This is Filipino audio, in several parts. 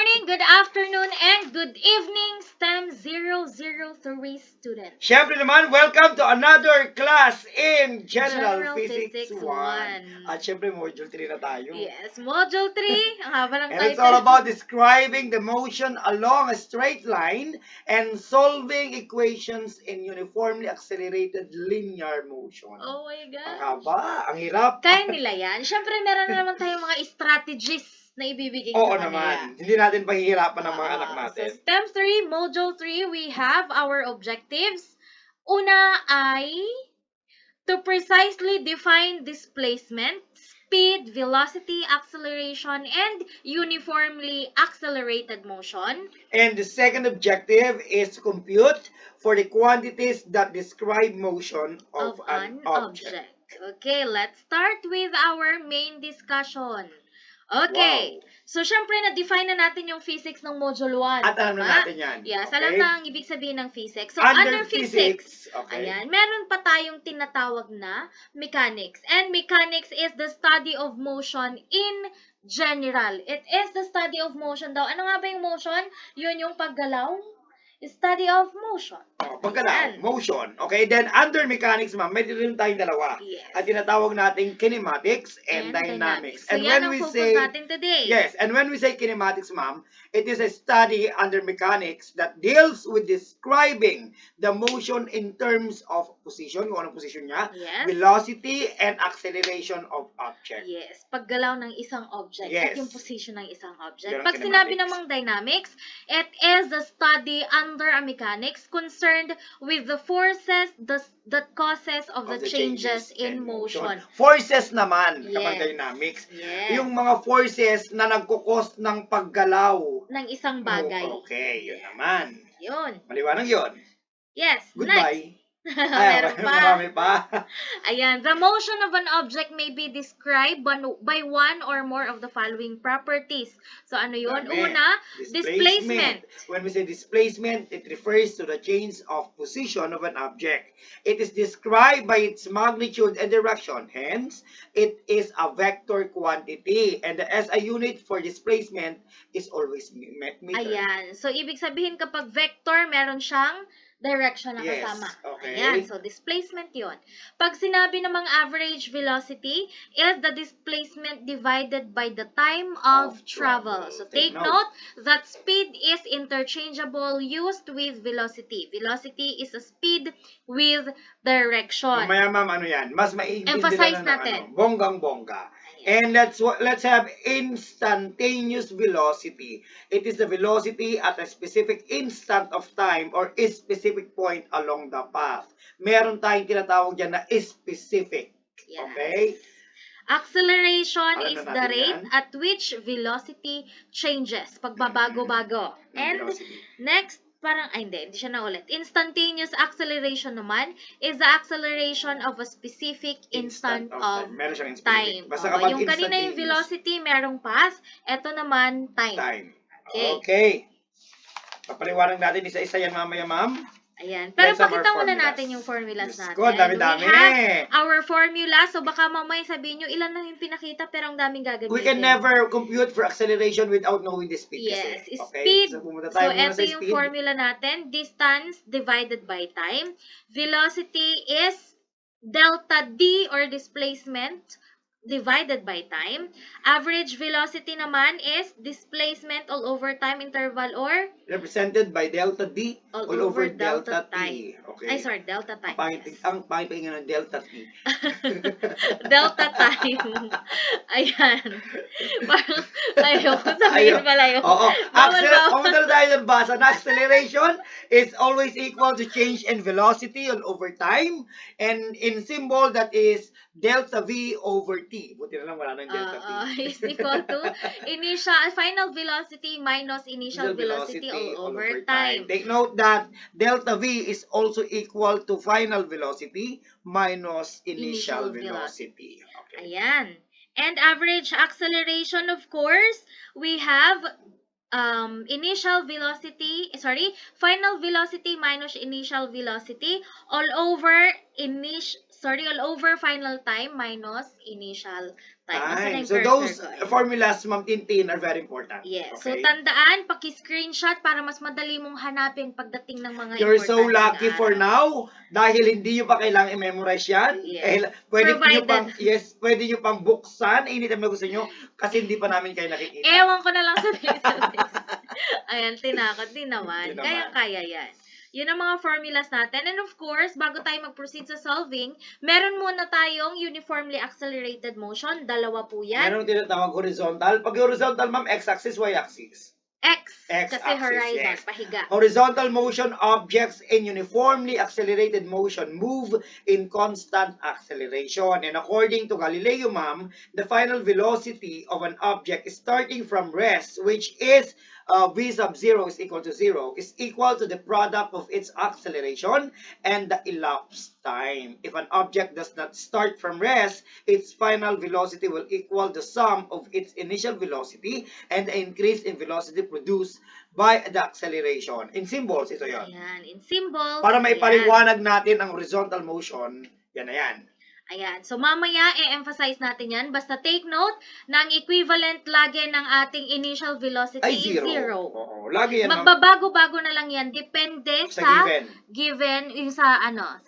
morning, good afternoon, and good evening, STEM 003 students. Siyempre naman, welcome to another class in General, General Physics Physics 1. 1. At siyempre, Module 3 na tayo. Yes, Module 3, ang haba ng And title. it's all about describing the motion along a straight line and solving equations in uniformly accelerated linear motion. Oh my Ang God. haba, ang hirap. Kaya nila yan. Siyempre, meron na naman tayong mga strategies na ibibigay Oo sa kanila. naman. Hindi natin pahihirapan ng mga anak natin. So, STEM 3, Module 3, we have our objectives. Una ay to precisely define displacement, speed, velocity, acceleration, and uniformly accelerated motion. And the second objective is to compute for the quantities that describe motion of an object. Okay, let's start with our main discussion. Okay. Wow. So, syempre, na-define na natin yung physics ng Module 1. At alam tama? na natin yan. Yes, Okay. alam na ang ibig sabihin ng physics. So, Under under physics, okay. ayan, meron pa tayong tinatawag na mechanics. And mechanics is the study of motion in general. It is the study of motion daw. Ano nga ba yung motion? Yun yung paggalaw. Study of motion. Pagkalaw, motion. Okay, then under mechanics, ma'am, may rin tayong dalawa. Yes. At tinatawag nating kinematics and dynamics. So, yan ang focus natin today. Yes, and when we say kinematics, ma'am, it is a study under mechanics that deals with describing the motion in terms of position, kung anong position niya, Yes. velocity, and acceleration of object. Yes, paggalaw ng isang object Yes. at yung position ng isang object. Yan ang Pag sinabi kinematics. namang dynamics, it is the study under a mechanics concerned with the forces that causes of the changes in motion. Forces naman kapag Yes. dynamics. Yes. Yung mga forces na nagkukos ng paggalaw. Ng isang bagay. Okay, yun naman. Yun. Maliwanag yun. Yes, next. Goodbye. Meron pa. Marami pa. Ayan, the motion of an object may be described by one or more of the following properties. So, ano yun? Dami. Una, displacement. When we say displacement, it refers to the change of position of an object. It is described by its magnitude and direction. Hence, it is a vector quantity. And the SI unit for displacement is always meter. Ayan. So, ibig sabihin kapag vector, meron siyang direction na Yes, kasama. okay. Ayan. So, displacement yon. Pag sinabi namang average velocity is the displacement divided by the time of travel. So, take note that speed is interchangeable used with velocity. Velocity is a speed with direction. Mamaya, ma'am, ano yan? Mas maiintindihan Emphasize na natin. Bonggang-bongga. And let's have instantaneous velocity. It is the velocity at a specific instant of time or a specific point along the path. Meron tayong tinatawag dyan na specific. Yes. Okay? Acceleration Alam is na the natin rate yan. at which velocity changes. Pagbabago-bago. Ng And velocity. next, parang, ay hindi siya na ulit. Instantaneous acceleration naman is the acceleration of a specific instant of Meron siyang time. specific. Basta Oo, kapag yung kanina yung instantaneous. velocity, merong pass. Ito naman, time. Time. Okay. Okay. Papaliwanag natin isa-isa yan mamaya, ma'am. Ayan. Pero Let's have pakita our muna formulas. natin yung formulas Diyos natin. ko, dami-dami. We have our formula. So, baka mamaya sabihin nyo, ilan lang yung pinakita, pero ang daming gagamitin. We can never compute for acceleration without knowing the speed. Yes, kasi. Okay? speed. So, pumunta So, tayo muna ito sa yung speed. formula natin. Distance divided by time. Velocity is delta D or displacement divided by time. Average velocity naman is displacement all over time interval or Represented by delta D all over delta delta time. T. Okay. Ay, sorry, delta time. Yes. Ang pangit ng delta T. Delta time. Ayan. Parang, ayoko sabihin pala yun. Oo. Bawal. Pumunta tayo ng basa na acceleration is always equal to change in velocity all over time. And in symbol, that is delta V over T. Buti na lang wala ng delta T. Is equal to final velocity minus initial velocity all over time. Take note that delta V is also equal to final velocity minus initial velocity. Okay. Ayan. And average acceleration, of course, we have final velocity minus initial velocity all over final time minus initial time. Nasaan na Time. yung So cursor those ko? Ayan. formulas, Ma'am Tintin, are very important. Yes. So, Okay? tandaan, paki-screenshot para mas madali mong hanapin pagdating ng mga You're so importanteng lucky for araw. now dahil hindi nyo pa kailangang i-memorize yan. Yes. Pwede nyo Provided. pwede nyo pang buksan anytime na gusto nyo kasi hindi pa namin kayo nakikita. Ewan ko na lang sa business. Ayan, tinakot din naman. Hindi naman. Kaya-kaya yan. Yun ang mga formulas natin. And of course, bago tayo mag-proceed sa solving, meron muna tayong uniformly accelerated motion. Dalawa po yan. Meron tinatawag horizontal. Pag horizontal, Ma'am, x-axis, y-axis. X, X-axis, kasi horizon, yes. pahiga. Horizontal motion, objects in uniformly accelerated motion move in constant acceleration. And according to Galileo, ma'am, the final velocity of an object starting from rest, which is v sub 0 is equal to 0, is equal to the product of its acceleration and the elapsed time. If an object does not start from rest, its final velocity will equal the sum of its initial velocity and the increase in velocity produced by the acceleration. In symbols, ito yon. Ayan, in symbols. Para may ayan. paliwanag natin ang horizontal motion, yan na yan. Ayan. So, mamaya, i-emphasize natin yan. Basta take note na ang equivalent lagi ng ating initial velocity Ay, is 0. Oo, lagi yan, ma'am. Magbabago-bago na lang yan. Depende Sa given yung sa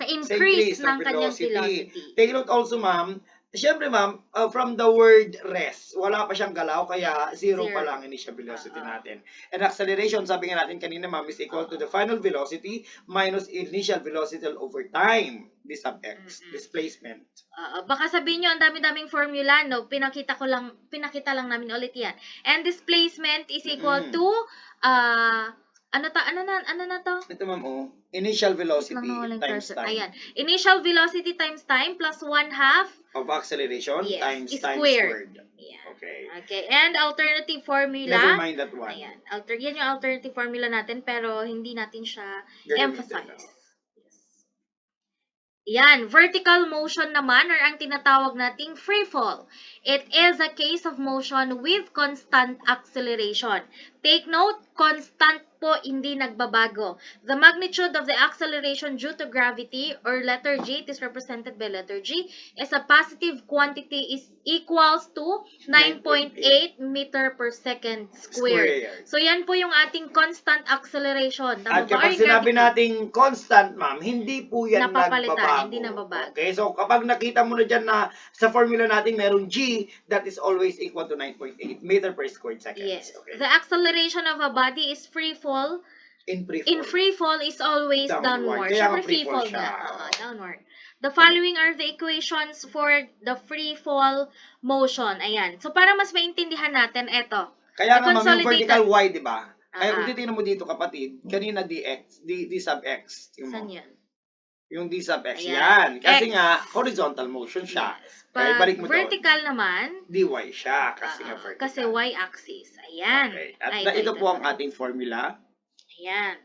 increase ng kanyang velocity. Take note also, ma'am, siyempre, ma'am, from the word rest, wala pa siyang galaw, kaya 0 pa lang initial velocity natin. And acceleration, sabi nga natin kanina, ma'am, is equal to the final velocity minus initial velocity over time. D sub x, displacement. Baka sabihin nyo, ang dami-daming formula, no? Pinakita lang namin ulit yan. And displacement is equal to, ano na to? Ito, ma'am, initial velocity times cursor. time. Ayan. Initial velocity times time plus 1/2 of acceleration times time squared. Yeah. Okay. And alternative formula. Never mind that one. Ayan. Yan yung alternative formula natin, pero hindi natin siya emphasize. Yan, vertical motion naman or ang tinatawag nating free fall. It is a case of motion with constant acceleration. Take note, constant po, hindi nagbabago. The magnitude of the acceleration due to gravity or letter G, it is represented by letter G, is a positive quantity is equals to 9.8 meter per second squared. So yan po yung ating constant acceleration. At kapag sinabi nating constant, ma'am, hindi po yan nagbabago. Hindi nababago. Okay, so kapag nakita mo na dyan na sa formula natin merong G, that is always equal to 9.8 meter per squared seconds. Yes. Okay. The acceleration of a body is free fall. In free fall. In free fall is always downward. Kaya Siyempre free fall siya. Downward. The following are the equations for the free fall motion. Ayan. So, para mas maintindihan natin, eto. Kaya nga, ma'am, yung vertical y, di ba? Kaya kung titignan mo dito, kapatid, kanina dx, d sub x. Saan yan? Yung d sub x, yan. Kasi nga, horizontal motion siya. Yes. Kaya balik mo vertical doon. naman, dy siya, kasi nga vertical. kasi y-axis. Ayan. Okay. At ito po ang ating formula. Ayan.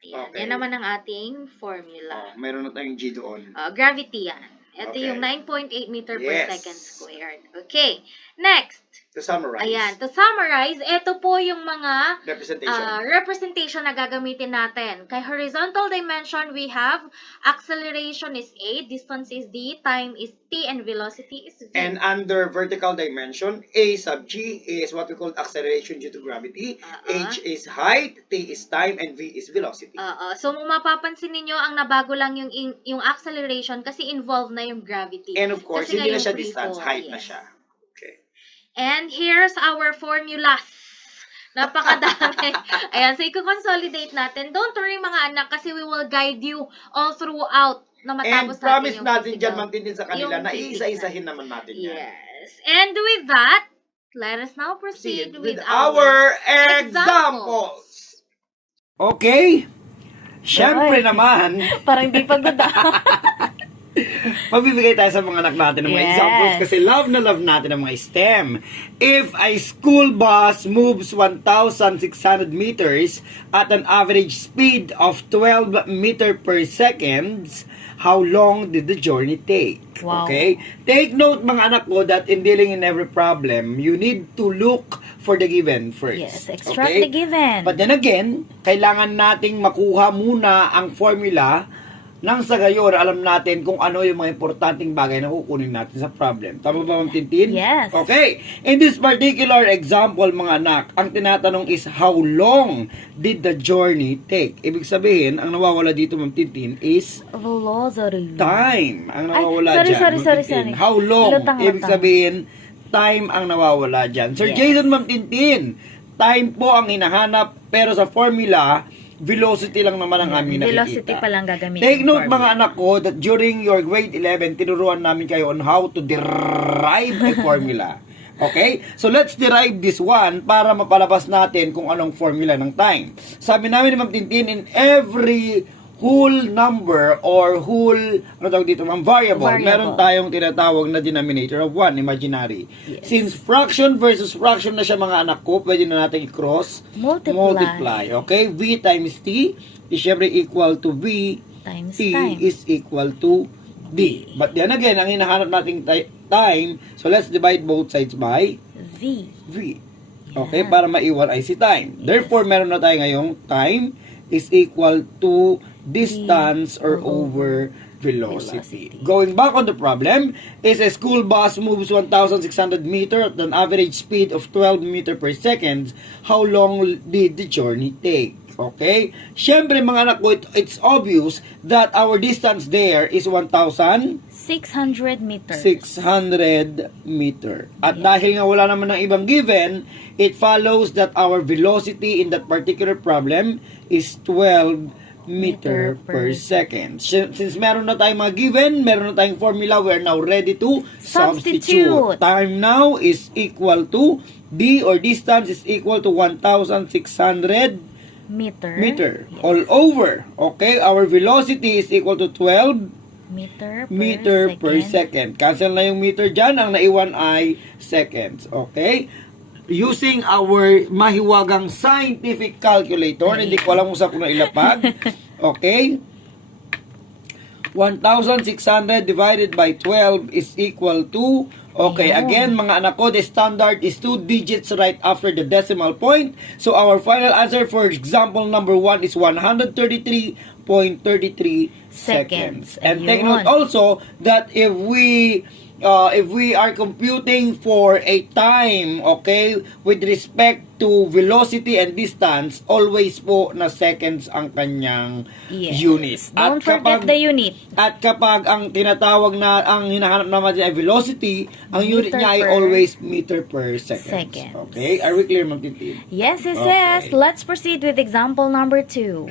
Okay. Yan naman ang ating formula. Meron na tayong G doon. Gravity yan. Ito yung 9.8 meter per second squared. Okay. Next. To summarize. Ayan. To summarize, ito po yung mga representation na gagamitin natin. Kay horizontal dimension, we have acceleration is A, distance is D, time is T, and velocity is V. And under vertical dimension, A sub G is what we call acceleration due to gravity. H is height, T is time, and V is velocity. So, mapapansin ninyo, ang nabago lang yung acceleration kasi involved na yung gravity. And of course, kasi hindi na siya distance, height na siya. And here's our formulas. Napakadami. Ayan, so i-consolidate natin. Don't worry mga anak kasi we will guide you all throughout na matapos natin yung And promise natin dyan, Ma'am Tintin, sa kanila na iisa-isahin naman natin yan. Yes. And with that, let us now proceed with our examples. Okay? Siyempre naman. Parang di pagdada. Magbibigay tayo sa mga anak natin ng mga examples kasi love na love natin ang mga STEM. If a school bus moves 1,600 meters at an average speed of 12 meter per second, how long did the journey take? Wow. Okay? Take note mga anak ko that in dealing in every problem, you need to look for the given first. Yes, extract the given. But then again, kailangan nating makuha muna ang formula nang sa gayon, alam natin kung ano yung mga importanteng bagay na kukunin natin sa problem. Tama ba, Ma'am Tintin? Yes. Okay. In this particular example, mga anak, ang tinatanong is, how long did the journey take? Ibig sabihin, ang nawawala dito, Ma'am Tintin, is velocity. time. Ang nawawala Ay, dyan, sorry. How long? Lutang. Ibig sabihin, time ang nawawala dyan. Sir Yes. Jason, Ma'am Tintin, time po ang hinahanap, pero sa formula, velocity lang naman ang aming nakikita. Velocity pa lang gagamitin. Take note formula. mga anak ko that during your grade 11, tinuruan namin kayo on how to derive a formula. Okay? So let's derive this one para mapalabas natin kung anong formula ng time. Sabi namin ni Ma'am Tintin, in every whole number or whole, ano tawag dito, ma'am, variable, meron tayong tinatawag na denominator of 1, imaginary. Yes. Since fraction versus fraction na siya mga anak ko, pwede na natin i-cross, multiply. Okay? V times T is syempre equal to V times T time. is equal to D. But then again, ang hinahanap nating time, so let's divide both sides by V. Okay? Para maiwan ay si time. Therefore, meron na tayo ngayong time is equal to distance or over velocity. Going back on the problem, is a school bus moves 1,600 meter at an average speed of 12 meter per second. How long did the journey take? Okay? Siyempre mga anak ko, it's obvious that our distance there is 1,600 meters. meter. At dahil nga wala naman ng ibang given, it follows that our velocity in that particular problem is 12 meter per second. Since meron na tayong mga given, meron na tayong formula, we are now ready to substitute. Time now is equal to D or distance is equal to 1,600 meter. Yes. All over. Okay? Our velocity is equal to 12 meter per second. Cancel na yung meter dyan. Ang naiwan ay seconds. Okay? Using our mahiwagang scientific calculator, hindi ko alam kung saan ko na ilapag. Okay? 1,600 divided by 12 is equal to, okay, again, mga anak ko, the standard is 2 digits right after the decimal point. So, our final answer for example number 1 is 133.33 seconds. And take note also that if we are computing for a time, okay, with respect to velocity and distance, always po na seconds ang kanyang unit. Don't forget the unit. At kapag ang tinatawag na, ang hinahanap naman ay velocity, ang unit niya ay always meter per second. Okay? Are we clear, Ma'am Tintin? Yes. Let's proceed with example number 2.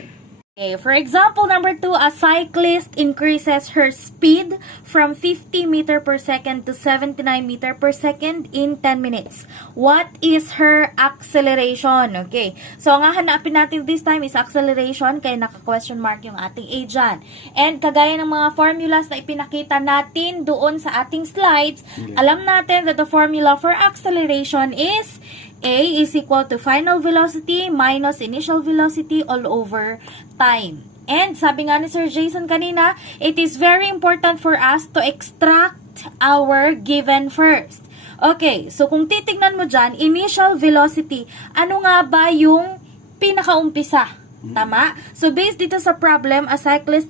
Okay, for example number 2, a cyclist increases her speed from 50 meter per second to 79 meter per second in 10 minutes. What is her acceleration? Okay, so ang hahanapin natin this time is acceleration, kaya naka-question mark yung ating A dyan. And kagaya ng mga formulas na ipinakita natin doon sa ating slides, alam natin that the formula for acceleration is A is equal to final velocity minus initial velocity all over time. And sabi nga ni Sir Jason kanina, it is very important for us to extract our given first. Okay, so kung titignan mo dyan, initial velocity, ano nga ba yung pinakaumpisa? Tama? So based dito sa problem, a cyclist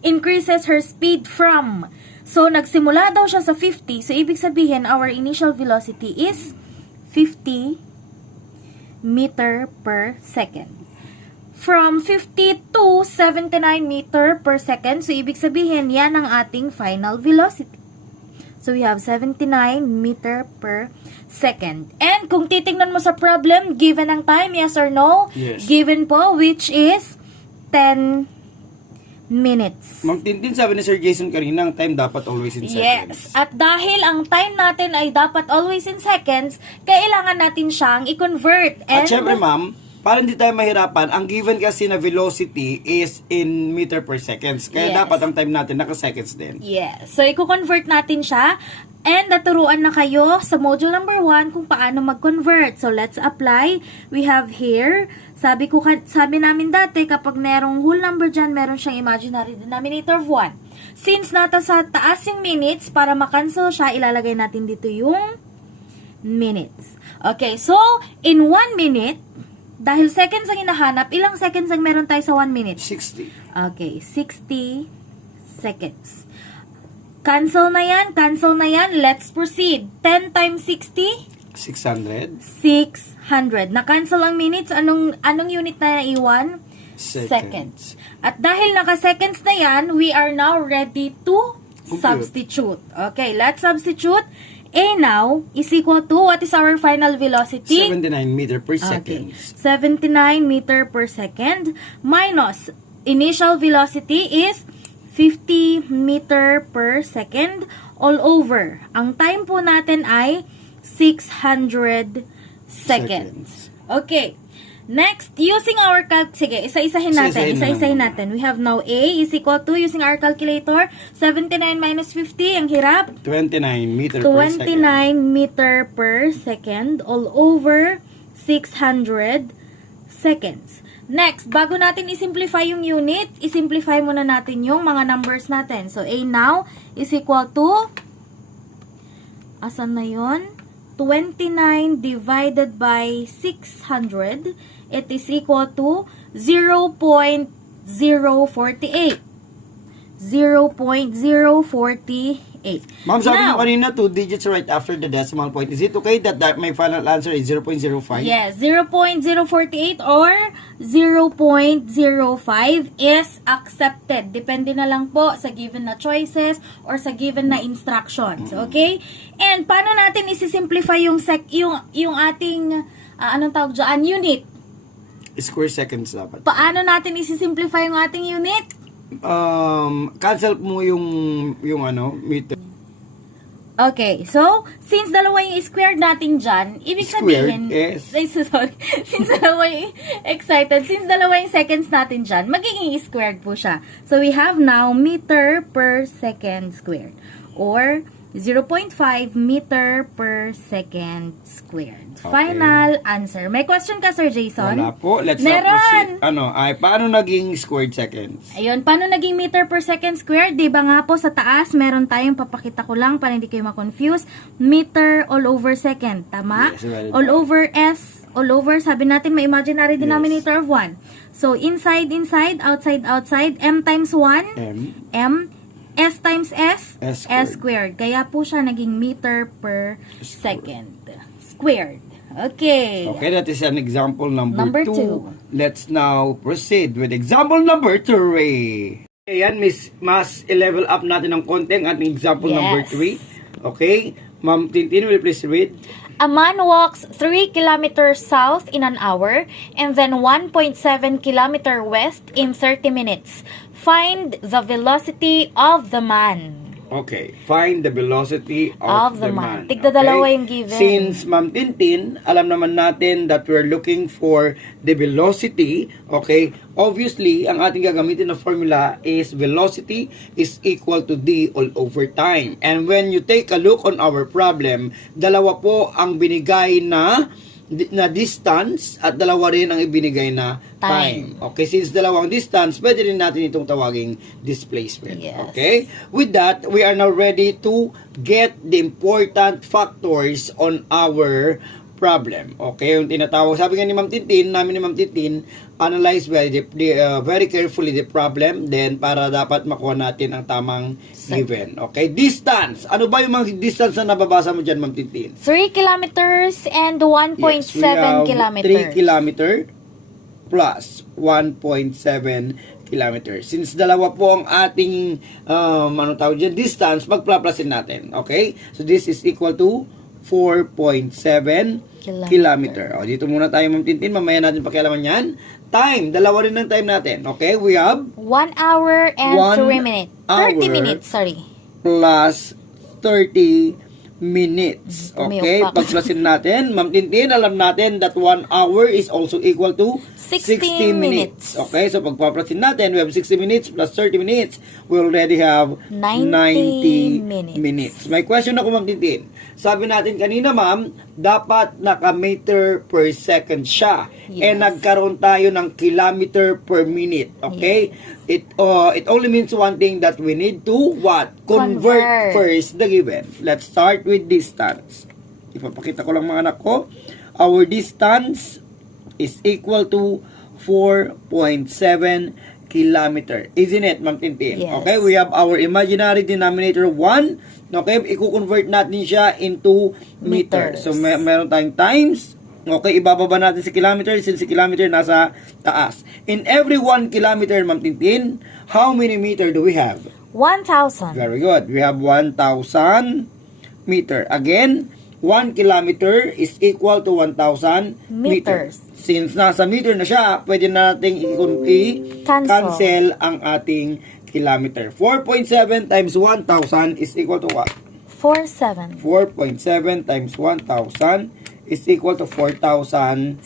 increases her speed from. So nagsimula daw siya sa 50, so ibig sabihin our initial velocity is 50 meter per second. From 50 to 79 meter per second, so ibig sabihin yan ang ating final velocity. So we have 79 meter per second. And kung titingnan mo sa problem, given ang time, yes or no? Yes. Given po, which is 10 minutes. Ma'am Tintin, sabi ni Sir Jason kanina, ang time dapat always in seconds. Yes. At dahil ang time natin ay dapat always in seconds, kailangan natin siyang i-convert. At syempre, ma'am, para hindi tayo mahirapan, ang given kasi na velocity is in meter per seconds. Kaya Yes. dapat ang time natin naka-seconds din. Yes. So, i-convert natin siya. And naturuan na kayo sa module number 1 kung paano mag-convert. So, let's apply. We have here, sabi namin dati, kapag merong whole number dyan, meron siyang imaginary denominator of 1. Since nata sa taas yung minutes, para makancel siya, ilalagay natin dito yung minutes. Okay, so, in 1 minute, dahil seconds ang hinahanap, ilang seconds ang meron tayo sa 1 minute? 60. Okay, 60 seconds. Cancel na yan. Let's proceed. 10 times 60? 600. 600. Na-cancel ang minutes. Anong unit na naiwan? Seconds. At dahil naka-seconds na yan, we are now ready to substitute. Okay, let's substitute. A now is equal to, what is our final velocity? 79 meter per Okay. second. 79 meter per second minus initial velocity is 50 meter per second all over. Ang time po natin ay 600 seconds. Okay. Next, using our sige, isa-isahin natin. We have now A is equal to, using our calculator, 79 minus 50, ang hirap. 29 meter per second. 29 meter per second all over 600 seconds. Next, bago natin i-simplify yung unit, i-simplify muna natin yung mga numbers natin. So, A now is equal to, asan na yun? 29 divided by 600, it is equal to 0.048. 0.048. Ma'am, sabi Now, nyo kanina 2 digits right after the decimal point. Is it okay that my final answer is 0.05? yes, 0.048 or 0.05 is accepted. Depende na lang po sa given na choices or sa given na instructions. Okay? And paano natin isi-simplify yung ating anong tawag dyan? Unit. Square seconds dapat. Paano natin isi-simplify yung ating unit? Cancel mo yung meter. Okay, so, since dalawa yung squared natin dyan, ibig sabihin, Squared, yes. ay, sorry, since dalawa yung since dalawa yung seconds natin dyan, magiging squared po siya. So, we have now meter per second squared, or 0.5 meter per second squared. Okay. Final answer. May question ka, Sir Jason? Wala po. Let's not Meron! proceed. Paano naging squared seconds? Ayun, paano naging meter per second squared? Diba nga po sa taas, meron tayong, papakita ko lang para hindi kayo ma-confuse, meter all over second. Tama? Yes, very all good. over S, all over, sabi natin may imaginary denominator of 1. So, inside, outside, M times 1, M, S times S, S S squared. Kaya po siya naging meter per second. Squared. Okay. Okay, that is an example number Number 2. Let's now proceed with example number 3. Ayan, mas i-level up natin ng konti ang ating example number 3. Okay, Ma'am Tintin, will you please read? A man walks 3 kilometers south in an hour and then 1.7 kilometer west in 30 minutes. Find the velocity of the man. Okay, find the velocity of the man. Tigda dalawa yung given. Since Ma'am Tintin, alam naman natin that we're looking for the velocity, okay, obviously, ang ating gagamitin na formula is velocity is equal to d all over time. And when you take a look on our problem, dalawa po ang binigay na distance at dalawa rin ang ibinigay na time. Okay, since dalawang distance, pwede rin natin itong tawaging displacement. Yes. Okay? With that, we are now ready to get the important factors on our problem. Okay, yung tinatawag, sabi nga ni Ma'am Tintin, analyze very carefully the problem, then para dapat makuha natin ang tamang given. Okay, distance. Ano ba yung mga distance na nababasa mo dyan, Ma'am Tintin? 3 kilometers and 1.7 kilometers. 3 kilometer plus 1.7 kilometers. Since dalawa po ang ating distance, magplaplasin natin. Okay? So this is equal to 4.7 kilometer. O, dito muna tayo, Ma'am Tintin. Mamaya natin pakialaman yan. Time. Dalawa rin ang time natin. Okay? We have 1 hour and 1 3 minutes. 30 hour minutes, sorry. plus 30 minutes. Tumayo Okay? pa. Pagplasin natin, Ma'am Tintin, alam natin that 1 hour is also equal to 60 minutes. Okay? So, pagpaplasin natin, we have 60 minutes plus 30 minutes. We already have 90 minutes. May question ako, Ma'am Tintin. Sabi natin kanina, ma'am, dapat naka-meter per second siya. Yes. Nagkaroon tayo ng kilometer per minute. Okay? It only means one thing, that we need to what? Convert first the given. Let's start with distance. Ipapakita ko lang mga anak ko. Our distance is equal to 4.7 kilometer. Isn't it, Ma'am Tintin? Yes. Okay, we have our imaginary denominator 1. Okay, i-convert natin siya into meter. Meters. So, meron tayong times. Okay, ibababa natin si kilometer since si kilometer nasa taas. In every 1 kilometer, Ma'am Tintin, how many meter do we have? 1,000. Very good. We have 1,000 meter. Again, 1 kilometer is equal to 1,000 meters. Since nasa meter na siya, pwede na natin i-cancel ang ating kilometer. 4.7 times 1,000 is equal to what? 4,700. 4.7 times 1,000 is equal to 4,700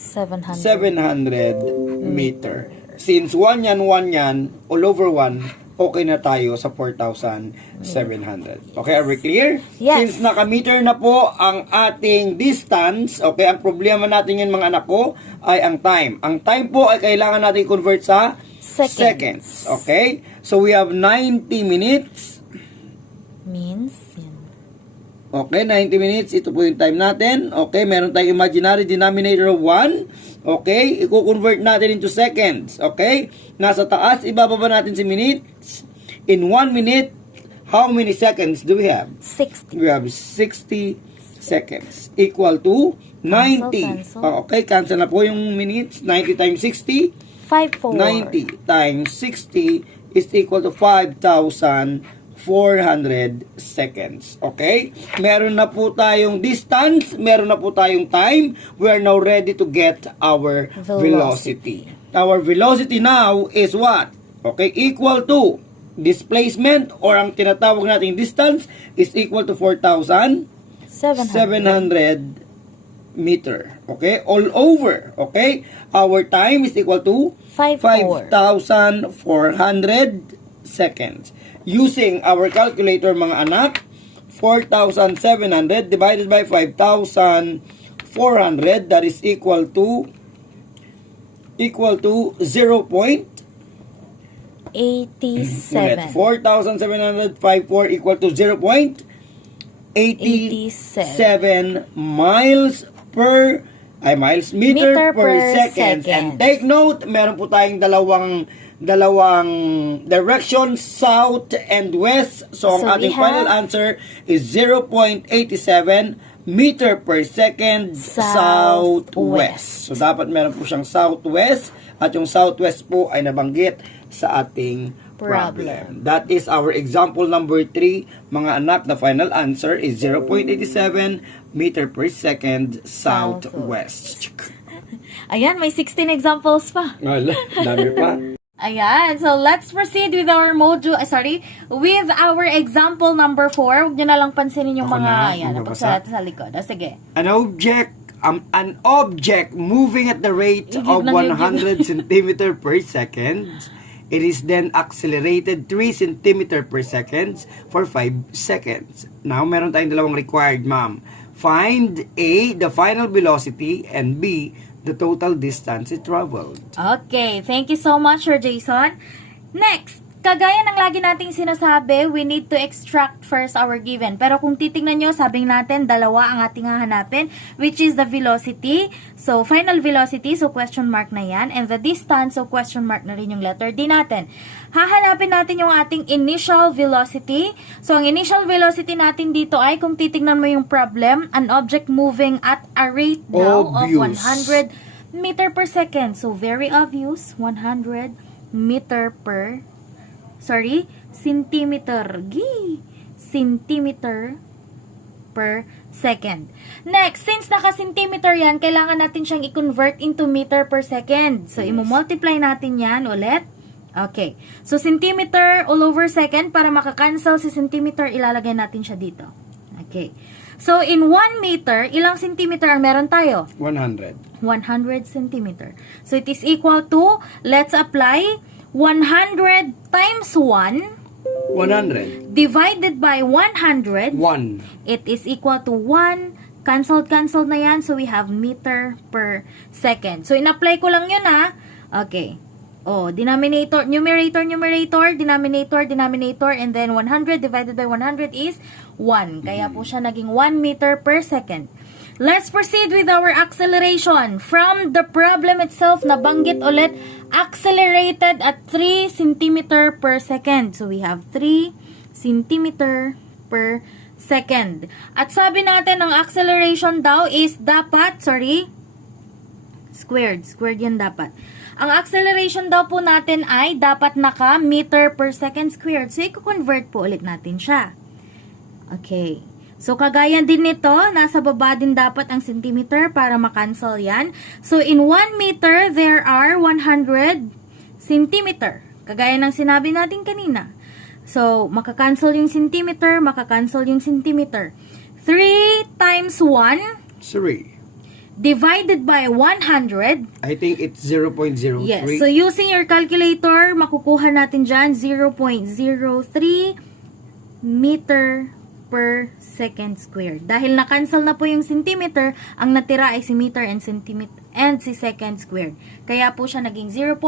meter. Since 1 yan, all over 1, okay na tayo sa 4,700. Okay, are we clear? Yes. Since naka-meter na po ang ating distance, okay, ang problema natin yan mga anak ko ay ang time. Ang time po ay kailangan natin convert sa seconds. Okay? So, we have 90 minutes. Means, yan. Okay, 90 minutes. Ito po yung time natin. Okay, meron tayong imaginary denominator of 1. Okay, i-convert natin into seconds. Okay, nasa taas, ibababa natin si minutes. In 1 minute, how many seconds do we have? 60. We have 60 seconds. Equal to 90. Cancel. Okay, cancel na po yung minutes. 90 times 60. 5,400. 90 times 60 is equal to 5,400 seconds. Okay? Meron na po tayong distance, meron na po tayong time. We are now ready to get our velocity. Our velocity now is what? Okay, equal to displacement, or ang tinatawag nating distance is equal to 4,700 meter. Okay? All over. Okay? Our time is equal to 5,400 seconds. Using our calculator, mga anak, 4,700 divided by 5,400, that is equal to 87. 4,754 equal to 0.87 meter per second. And take note, meron po tayong dalawang direction, south and west. So, ang ating final answer is 0.87 meter per second southwest. So, dapat meron po siyang southwest, at yung southwest po ay nabanggit sa ating problem. That is our example number 3. Mga anak, the final answer is 0.87 meter per second southwest. Ayan, may 16 examples pa. Wala, dami pa. Ayan, so let's proceed with our with our example number 4. Huwag nyo na lang pansinin yung Ako mga, na, ayan, magbabasa. sa likod. O, sige. An object moving at the rate of 100 centimeter per second, it is then accelerated 3 centimeter per second for 5 seconds. Now, meron tayong dalawang required, ma'am. Find A, the final velocity, and B, the total distance it traveled. Okay, thank you so much, Sir Jason. Next, kagaya ng lagi nating sinasabi, we need to extract first our given. Pero kung titingnan nyo, sabing natin, dalawa ang ating hahanapin, which is the velocity. So, final velocity, so question mark na yan. And the distance, so question mark na rin yung letter D natin. Hahanapin natin yung ating initial velocity. So, ang initial velocity natin dito ay, kung titingnan mo yung problem, an object moving at a rate now of 100 meter per second. So, very obvious, 100 meter per centimeter per second. Next, since naka-centimeter yan, kailangan natin siyang i-convert into meter per second. So, i-multiply natin yan ulit. Okay. So, centimeter all over second, para makakancel si centimeter, ilalagay natin siya dito. Okay. So, in 1 meter, ilang centimeter ang meron tayo? 100. 100 centimeter. So, it is equal to, let's apply 100 times 1 100. divided by 100. 1. It is equal to 1. Cancel na yan. So, we have meter per second. So, in-apply ko lang yun ha. Okay. Oh, denominator, numerator, denominator, and then 100 divided by 100 is 1. Kaya po siya naging 1 meter per second. Let's proceed with our acceleration. From the problem itself, nabanggit ulit, accelerated at 3 centimeter per second. So, we have 3 centimeter per second. At sabi natin, ang acceleration daw is dapat, squared. Squared yan dapat. Ang acceleration daw po natin ay dapat naka meter per second squared. So, i-convert po ulit natin siya. Okay. So, kagaya din nito, nasa baba din dapat ang centimeter para makancel yan. So, in 1 meter, there are 100 centimeter. Kagaya ng sinabi natin kanina. So, makakancel yung centimeter, makakancel yung centimeter. 3 times 1 3. divided by 100. I think it's 0.03. Yes. So, using your calculator, makukuha natin dyan 0.03 meter per second squared. Dahil na-cancel na po yung centimeter, ang natira ay si meter and centimeter and si second squared. Kaya po siya naging 0.03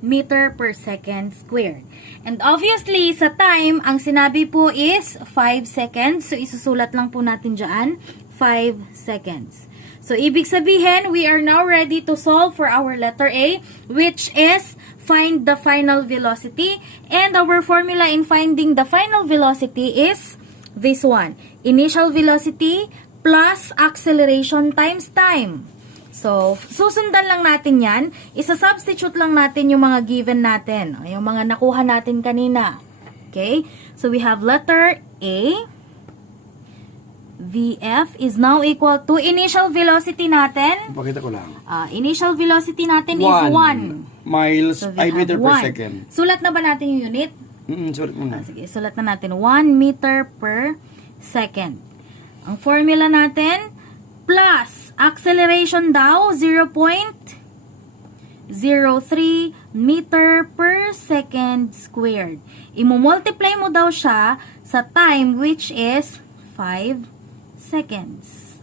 meter per second squared. And obviously, sa time, ang sinabi po is 5 seconds. So, isusulat lang po natin dyan, 5 seconds. So, ibig sabihin, we are now ready to solve for our letter A, which is find the final velocity. And our formula in finding the final velocity is this one. Initial velocity plus acceleration times time. So, susundan lang natin yan. Isa-substitute lang natin yung mga given natin. Yung mga nakuha natin kanina. Okay? So, we have letter A. VF is now equal to initial velocity natin. Pakita ko lang. Initial velocity natin is 1. Miles, So, we I meter have per 1. second. Sulat na ba natin yung unit? Sulat mo na. Sige, sulat na natin. 1 meter per second. Ang formula natin, plus acceleration daw, 0.03 meter per second squared. Imo-multiply mo daw siya sa time which is 5 seconds.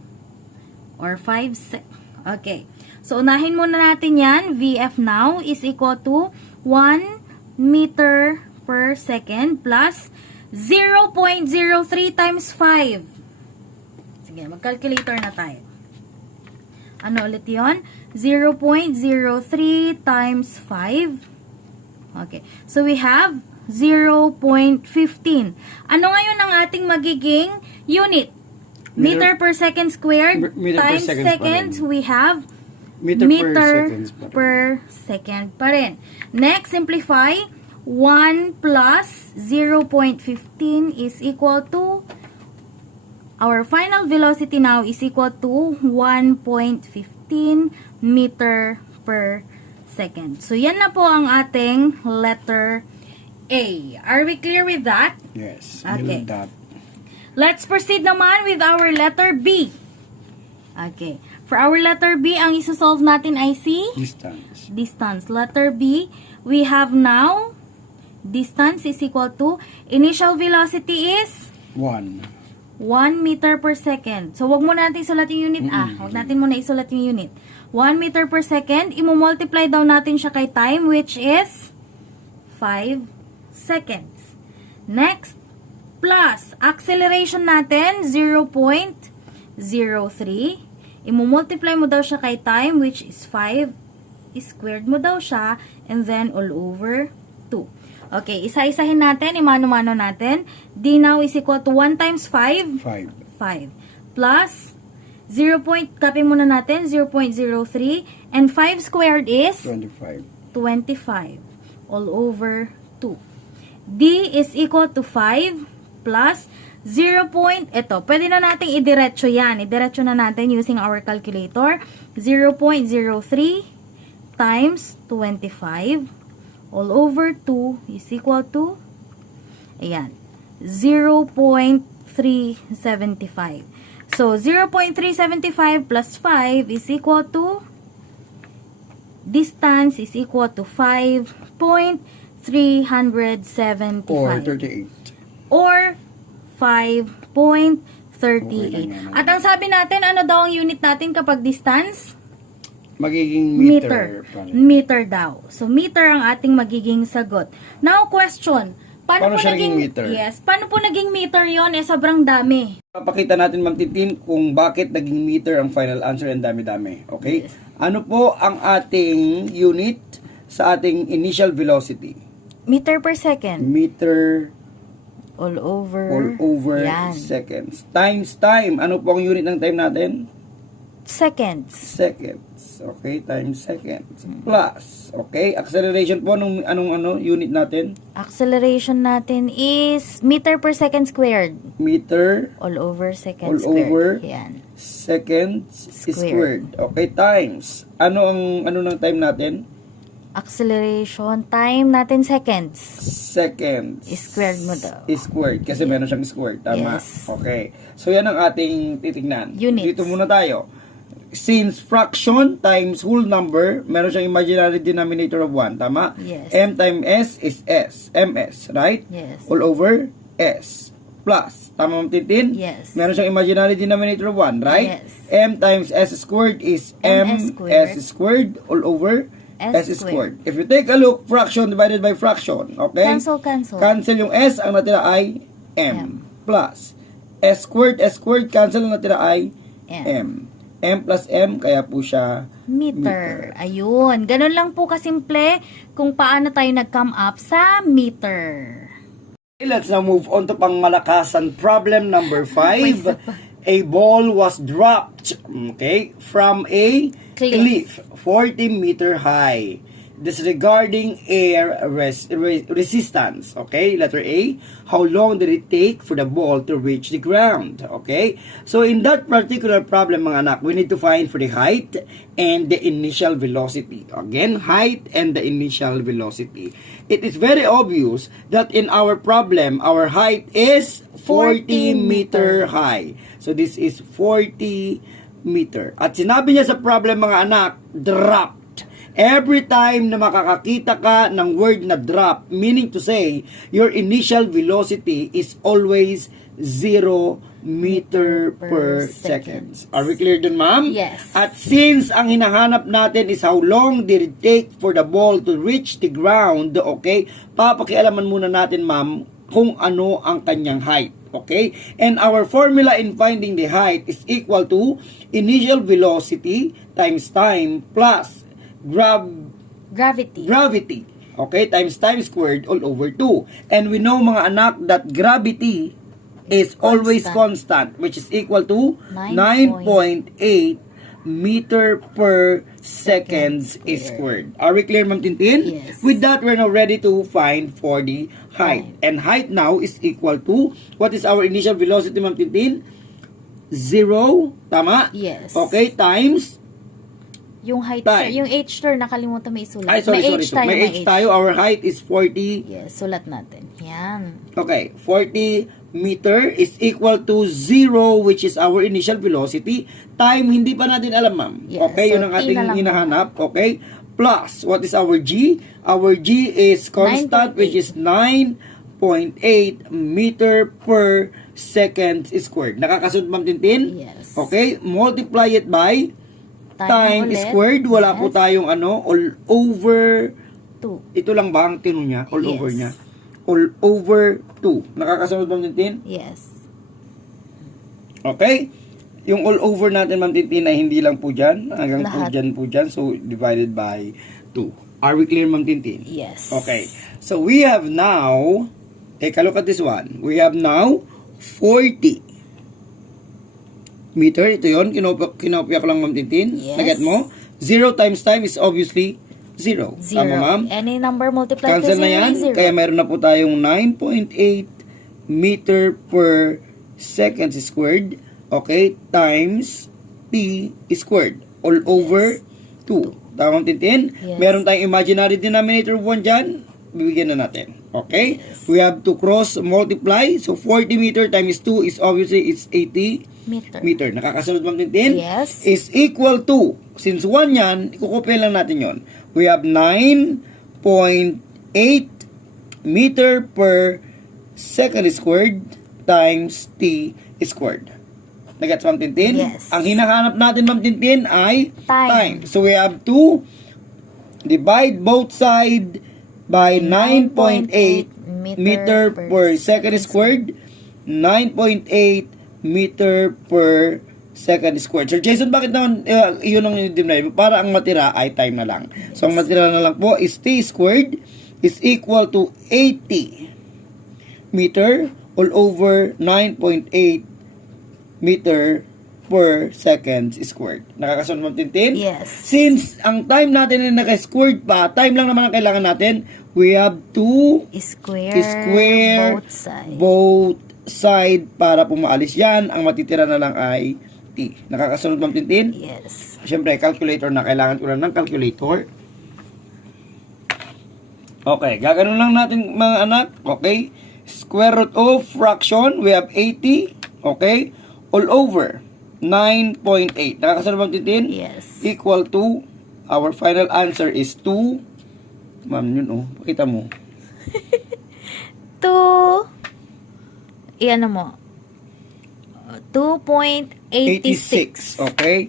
Or 5 Okay. So, unahin muna natin yan. VF now is equal to 1 meter per second plus 0.03 times 5. Sige, mag-calculator na tayo. Ano ulit yun? 0.03 times 5. Okay. So, we have 0.15. Ano ngayon ang ating magiging unit? Meter per second squared Meter per times seconds seconds, pa rin. we have Meter per seconds pa rin. per second pa rin. Next, simplify. 1 plus 0.15 is equal to, our final velocity now is equal to 1.15 meter per second. So, yan na po ang ating letter A. Are we clear with that? Yes. Okay. Build that. Let's proceed naman with our letter B. Okay. For our letter B, ang isa-solve natin ay si Distance. distance. Letter B, we have now distance is equal to initial velocity is 1. 1 meter per second. So, wag muna natin isulat yung unit Wag natin muna isulat yung unit. 1 meter per second. Imo-multiply daw natin siya kay time which is 5 seconds. Next, plus acceleration natin 0.03. Imo-multiply mo daw siya kay time which is 5. Squared mo daw siya and then all over 2. Okay, isa-isahin natin, imano-mano natin. D now is equal to 1 times 5. 5. 5. Plus copy muna natin, 0.03. And 5 squared is 25. 25. All over 2. D is equal to 5 plus 0. Ito, pwede na nating idiretso yan. Idiretso na natin using our calculator. 0.03 times 25 all over 2 is equal to, ayan, 0.03 0.375. So, 0.375 plus 5 is equal to, distance is equal to 5.375. Or 38. Or 5.38. Okay lang yan. At ang sabi natin, ano daw ang unit natin kapag distance? Magiging meter. Meter daw. So, meter ang ating magiging sagot. Now, question. Paano siya naging meter? Yes. Paano po naging meter yon? Sobrang dami. Papakita natin, Ma'am Tintin, kung bakit naging meter ang final answer and dami-dami. Okay? Yes. Ano po ang ating unit sa ating initial velocity? Meter per second. Meter All over. Yan. seconds. Times time. Ano po ang unit ng time natin? Seconds. Seconds. Okay, times seconds. Plus, okay, acceleration po, anong unit natin? Acceleration natin is meter per second squared. Meter All over second all squared. over Yan. seconds Squared. squared. Okay, times. Ano ng time natin? Acceleration time natin seconds. Seconds. Squared mo daw. Squared. Kasi meron siyang squared. Tama. Yes. Okay. So, yan ang ating titignan. Units. Dito muna tayo. Since fraction times whole number, meron siyang imaginary denominator of 1. Tama? Yes. M times S is S. MS. Right? Yes. All over S. Plus. Tama, Ma'am Tintin? Yes. Meron siyang imaginary denominator of 1. Right? Yes. M times S squared is MS MS squared all over S S squared. If you take a look, fraction divided by fraction. Okay? Cancel. Cancel yung S, ang natira ay M. Plus. S squared, cancel, ang natira ay M. M plus M, kaya po siya Meter. Ayun. Ganun lang po kasimple kung paano tayo nag-come up sa meter. Okay, let's now move on to pangmalakasan problem number 5. A ball was dropped, okay, from a cliff 40 meter high. Disregarding air resistance. Okay, letter A. How long did it take for the ball to reach the ground? Okay, so in that particular problem, mga anak, we need to find for the height and the initial velocity. Again, height and the initial velocity. It is very obvious that in our problem, our height is 40 meter high. So this is 40 meter. At sinabi niya sa problem, mga anak, dropped. Every time na makakakita ka ng word na drop, meaning to say, your initial velocity is always 0 meter per seconds. Are we clear dun, ma'am? Yes. At since ang hinahanap natin is how long did it take for the ball to reach the ground, okay, papakialaman muna natin, ma'am, kung ano ang kanyang height. Okay? And our formula in finding the height is equal to initial velocity times time plus gravity. Okay? Times time squared all over 2. And we know, mga anak, that gravity is always constant, which is equal to 9.8 meter per seconds squared. Are we clear, Ma'am Tintin? Yes. With that, we're now ready to find for the height. And height now is equal to, what is our initial velocity, Ma'am Tintin? 0, tama? Yes. Okay, times Yung height, time. sir, yung H, sir, nakalimutan may isulat. Ay, sorry. May H tayo. Our height is 40. Yes, sulat natin. Yan. Okay, 40 meter is equal to 0, which is our initial velocity. Time, hindi pa natin alam, ma'am. Yes, Okay, so yun ang ating T na lang hinahanap. Okay, plus, what is our G? Our G is constant, 9.8. which is 9.8 meter per second squared. Nakakasunod, Ma'am Tintin? Yes. Okay, multiply it by time ulit. squared. Wala po Yes. tayong all over 2. ito lang ba ang tinong niya? All Yes. over niya. All over 2. Nakakasunod, Ma'am Tintin? Yes. Okay? Yung all over natin, Ma'am Tintin, ay hindi lang po dyan. Hanggang po Lahat. dyan. So, divided by 2. Are we clear, Ma'am Tintin? Yes. Okay. So, we have now, take a look at this one. We have now 40 meter. Ito yun. Kinopya ko lang, Ma'am Tintin. Yes. Naget mo? 0 times time is obviously 0. 0. Tama, ma'am? Any number multiplied Cancel to 0 na yan. is 0. Kaya mayroon na po tayong 9.8 meter per second squared. Okay? Times T squared. All over 2. Tama, Tintin? Yes. Meron tayong imaginary denominator of 1 dyan. Bibigyan na natin. Okay? We have to cross multiply. So 40 meter times 2 is obviously it's 80 meter. Nakakasunod, Ma'am Tintin? Yes. Is equal to, since 1 yan, ikukopya lang natin yon. We have 9.8 meter per second squared times t squared. Nagets, Ma'am Tintin? Yes. Ang hinahanap natin, Ma'am Tintin, ay Time. So we have to divide both side by 9.8 meter per second squared. 9.8 meter per second squared. Sir Jason, bakit naman yun ang i-divide? Para ang matira ay time na lang. So, ang matira na lang po is t squared is equal to 80 meter all over 9.8 meter per second squared. Nakakasunod, Ma'am Tintin? Yes. Since ang time natin ay naka-squared pa, time lang naman ang kailangan natin, we have to Square both side para pumaalis yan. Ang matitira na lang ay t. Nakakasunod, Ma'am Tintin? Yes. Siyempre, calculator na. Kailangan ko lang ng calculator. Okay, gaganon lang natin, mga anak. Okay? Square root of fraction, we have 80. Okay? All over 9.8. Nakakasunod, Ma'am Tintin? Yes. Equal to, our final answer is 2. Ma'am, yun oh. Pakita mo. 2, iyan mo, 2.86. Okay?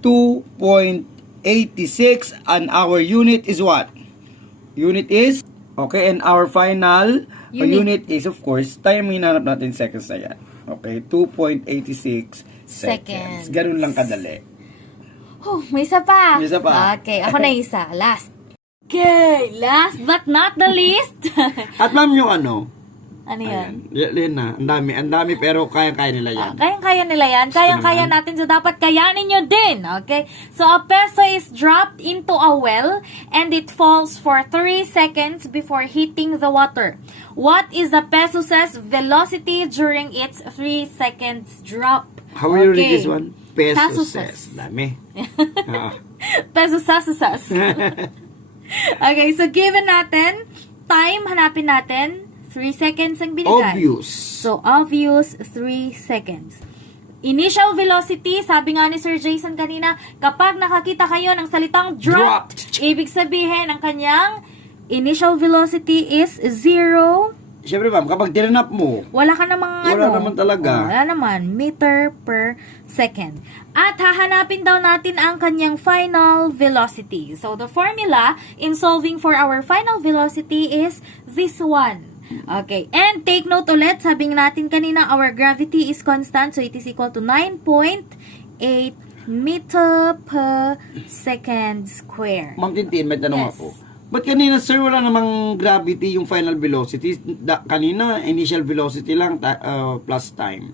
2.86 and our unit is what? Unit is, okay, and our final unit is, of course, time hinanap natin seconds na yan. Okay, 2.86 seconds. Ganun lang kadali. May isa pa. May isa pa. Okay, ako na isa. Last. Okay, last but not the least. At ma'am, yung ano? Ano yan? Yan na. Ang dami pero kaya-kaya nila yan. Kayang-kaya nila yan. Kayang-kaya natin. So, dapat kayanin nyo din. Okay? So, a peso is dropped into a well and it falls for 3 seconds before hitting the water. What is the peso's velocity during its 3 seconds drop? How will you read this one? Pesos. Dami. Pesos. Okay, so given natin, time, hanapin natin, 3 seconds ang binigay. Obvious. So, obvious, 3 seconds. Initial velocity, sabi nga ni Sir Jason kanina, kapag nakakita kayo ng salitang dropped, ibig sabihin, ang kanyang initial velocity is 0. Siyempre ma'am, kapag tinanap mo, wala ka namang wala naman talaga. Wala naman, meter per second. At hahanapin daw natin ang kanyang final velocity. So, the formula in solving for our final velocity is this one. Okay, and take note ulit, sabi natin kanina, our gravity is constant, so it is equal to 9.8 meter per second square. Ma'am Tintin, may tanong Yes. ako. Ba't kanina, sir, wala namang gravity yung final velocity? Kanina, initial velocity lang plus time.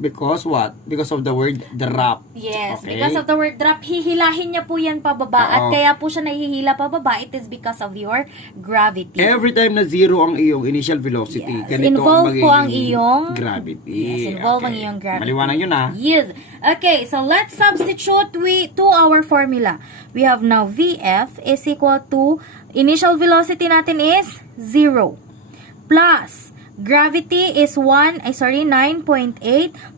Because what? Because of the word drop. Yes, Okay? because of the word drop, hihilahin niya po yan pababa. At kaya po siya nahihila pababa, it is because of your gravity. Every time na zero ang iyong initial velocity, Yes. ganito Involve ang po ang magiging iyong gravity. Yes, involve ang iyong gravity. Maliwanag yun ah. Yes. Okay, so let's substitute to our formula. We have now VF is equal to, initial velocity natin is 0. Plus, gravity is 9.8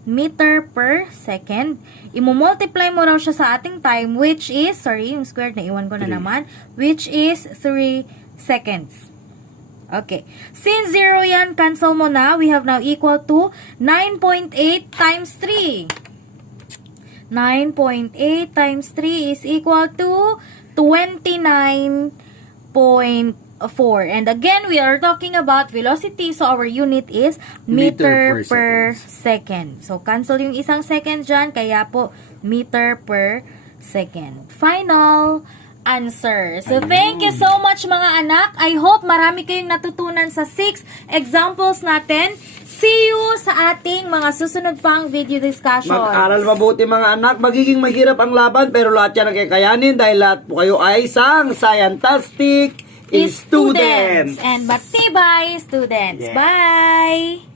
meter per second. Imo-multiply mo raw siya sa ating time, which is, yung squared na iwan ko na naman, which is 3 seconds. Okay. Since 0 yan, cancel mo na. We have now equal to 9.8 times 3. 9.8 times 3 is equal to 29.4. And again, we are talking about velocity. So, our unit is meter per second. So, cancel yung isang second dyan. Kaya po, meter per second. Final answer. So, thank you so much mga anak. I hope marami kayong natutunan sa 6 examples natin. See you sa ating mga susunod pang video discussions. Mag-aral mabuti mga anak. Magiging mahirap ang laban pero lahat yan ang kakayanin dahil lahat po kayo ay isang scientastic students. And batibay students. Yes. Bye!